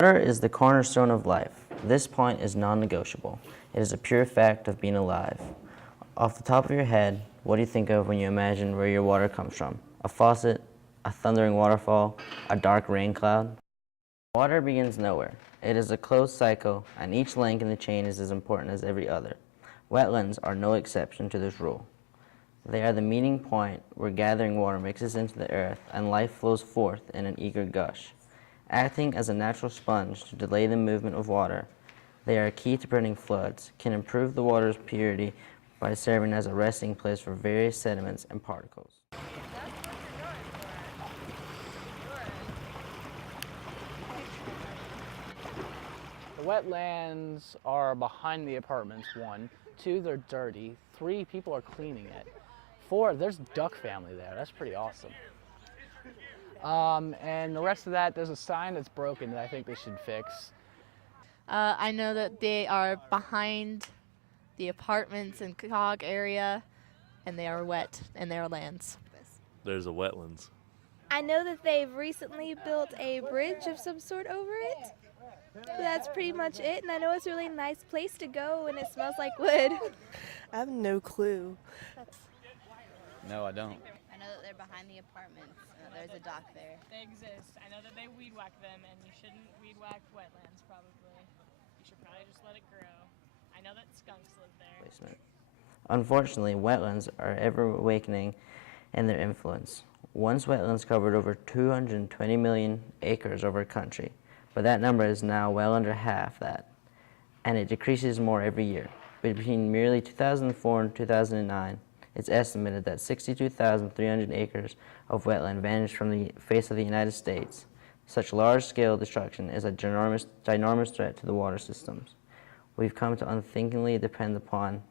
Water is the cornerstone of life. This point is non-negotiable. It is a pure fact of being alive. Off the top of your head, what do you think of when you imagine where your water comes from? A faucet, a thundering waterfall, a dark rain cloud? Water begins nowhere. It is a closed cycle, and each link in the chain is as important as every other. Wetlands are no exception to this rule. They are the meeting point where gathering water mixes into the earth and life flows forth in an eager gush. Acting as a natural sponge to delay the movement of water, they are key to preventing floods, can improve the water's purity by serving as a resting place for various sediments and particles. The wetlands are behind the apartments, 1. 2, they're dirty. 3, people are cleaning it. 4, there's duck family there. That's pretty awesome. And the rest of that, there's a sign that's broken that I think they should fix. I know that they are behind the apartments in Cog area, and they are wet, and they are lands. There's a wetlands. I know that they've recently built a bridge of some sort over it. But that's pretty much it, and I know it's a really nice place to go, and it smells like wood. I have no clue. No, I don't. I know that they're behind the apartments. There's a dock there. They exist. I know that they weed whack them, and you shouldn't weed whack wetlands, probably. You should probably just let it grow. I know that skunks live there. Unfortunately, wetlands are ever awakening in their influence. Once wetlands covered over 220 million acres over a country, but that number is now well under half that, and it decreases more every year. Between merely 2004 and 2009, it's estimated that 62,300 acres of wetland vanished from the face of the United States. Such large-scale destruction is a ginormous threat to the water systems we've come to unthinkingly depend upon.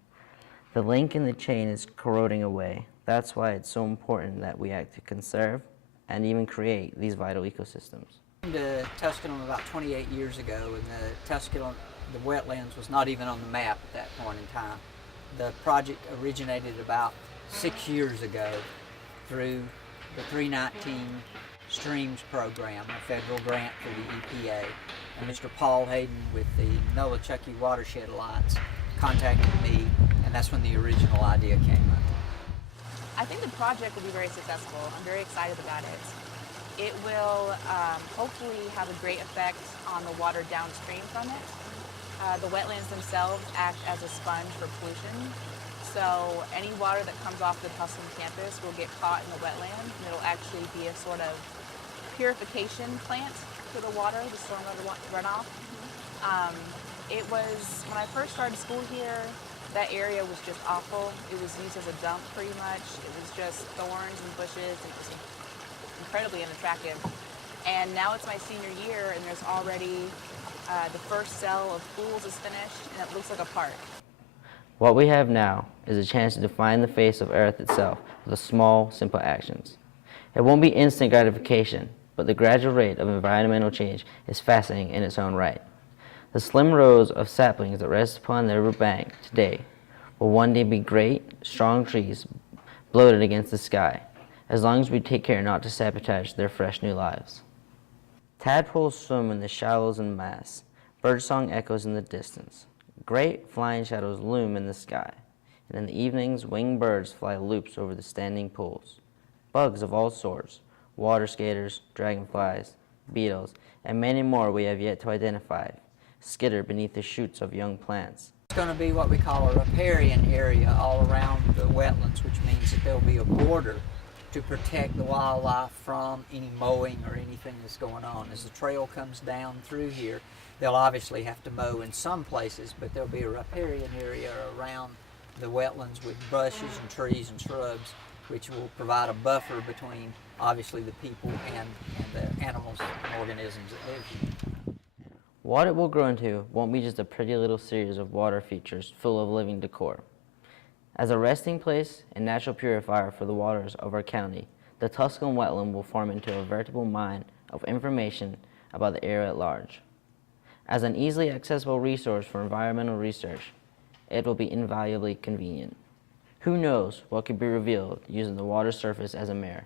The link in the chain is corroding away. That's why it's so important that we act to conserve and even create these vital ecosystems. I came to Tusculum about 28 years ago, and the wetlands was not even on the map at that point in time. The project originated about 6 years ago through the 319 Streams program, a federal grant for the EPA. And Mr. Paul Hayden with the Nolichucky Watershed Alliance contacted me, and that's when the original idea came up. I think the project will be very successful. I'm very excited about it. It will hopefully have a great effect on the water downstream from it. The wetlands themselves act as a sponge for pollution. So any water that comes off the Tusculum campus will get caught in the wetland, and it'll actually be a sort of purification plant for the water, the stormwater runoff. It was, when I first started school here, that area was just awful. It was used as a dump pretty much. It was just thorns and bushes, and it was incredibly unattractive. And now it's my senior year, and there's already the first cell of pools is finished, and it looks like a park. What we have now is a chance to define the face of Earth itself with small, simple actions. It won't be instant gratification, but the gradual rate of environmental change is fascinating in its own right. The slim rows of saplings that rest upon the riverbank today will one day be great, strong trees bloated against the sky, as long as we take care not to sabotage their fresh new lives. Tadpoles swim in the shallows en masse. Birdsong echoes in the distance. Great flying shadows loom in the sky, and in the evenings winged birds fly loops over the standing pools. Bugs of all sorts, water skaters, dragonflies, beetles, and many more we have yet to identify, skitter beneath the shoots of young plants. It's going to be what we call a riparian area all around the wetlands, which means that there'll be a border to protect the wildlife from any mowing or anything that's going on. As the trail comes down through here, they'll obviously have to mow in some places, but there'll be a riparian area around the wetlands with bushes and trees and shrubs, which will provide a buffer between obviously the people and the animals and organisms that live here. What it will grow into won't be just a pretty little series of water features full of living decor. As a resting place and natural purifier for the waters of our county, the Tusculum wetland will form into a veritable mine of information about the area at large. As an easily accessible resource for environmental research, it will be invaluably convenient. Who knows what could be revealed using the water surface as a mirror?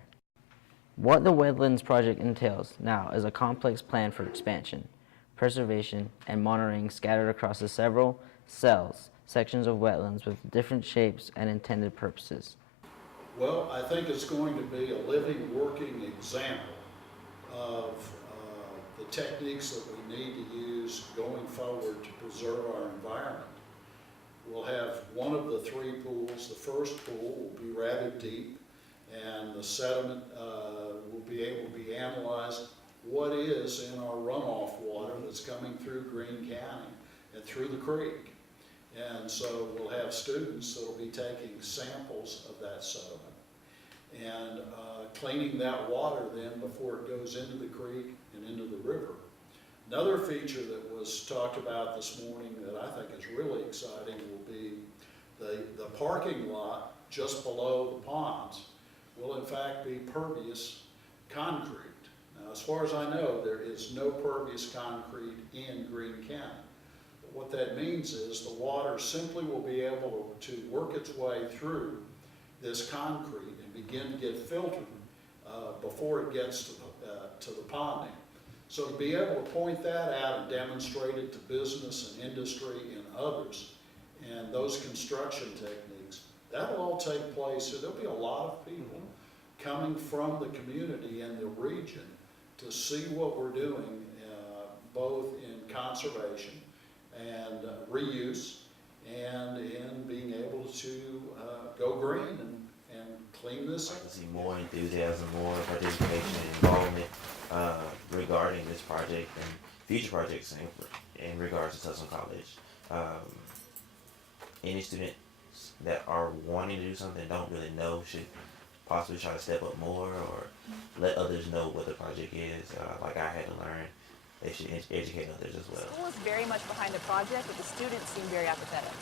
What the Wetlands Project entails now is a complex plan for expansion, preservation, and monitoring scattered across the several sections of wetlands with different shapes and intended purposes. Well, I think it's going to be a living, working example of the techniques that we need to use going forward to preserve our environment. We'll have one of the 3 pools. The first pool will be rather deep, and the sediment will be able to be analyzed. What is in our runoff water that's coming through Greene County and through the creek? And so we'll have students that will be taking samples of that sediment and cleaning that water then before it goes into the creek and into the river. Another feature that was talked about this morning that I think is really exciting will be the parking lot just below the ponds will in fact be pervious concrete. Now, as far as I know, there is no pervious concrete in Greene County. But what that means is the water simply will be able to work its way through this concrete and begin to get filtered before it gets to the ponding. So to be able to point that out and demonstrate it to business and industry and others, and those construction techniques, that'll all take place. So there'll be a lot of people coming from the community and the region to see what we're doing, both in conservation and reuse, and in being able to go green and clean this I'd up. like to see more enthusiasm, more participation and involvement regarding this project and future projects in regards to Tucson College. Any students that are wanting to do something and don't really know should possibly try to step up more or let others know what the project is. Like I had to learn, they should educate others as well. The school is very much behind the project, but the students seem very apathetic.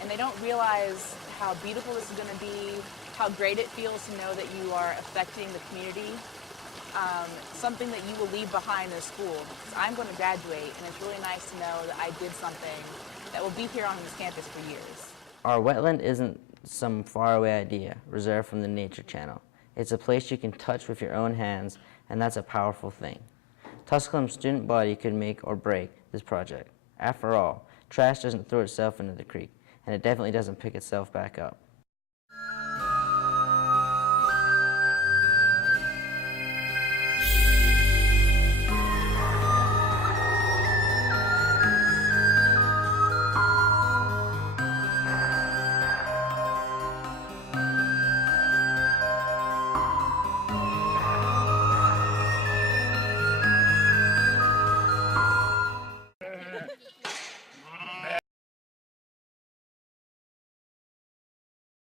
And they don't realize how beautiful this is going to be, how great it feels to know that you are affecting the community, something that you will leave behind in school. Because I'm going to graduate, and it's really nice to know that I did something that will be here on this campus for years. Our wetland isn't some faraway idea reserved from the Nature Channel. It's a place you can touch with your own hands, and that's a powerful thing. Tusculum's student body could make or break this project. After all, trash doesn't throw itself into the creek, and it definitely doesn't pick itself back up.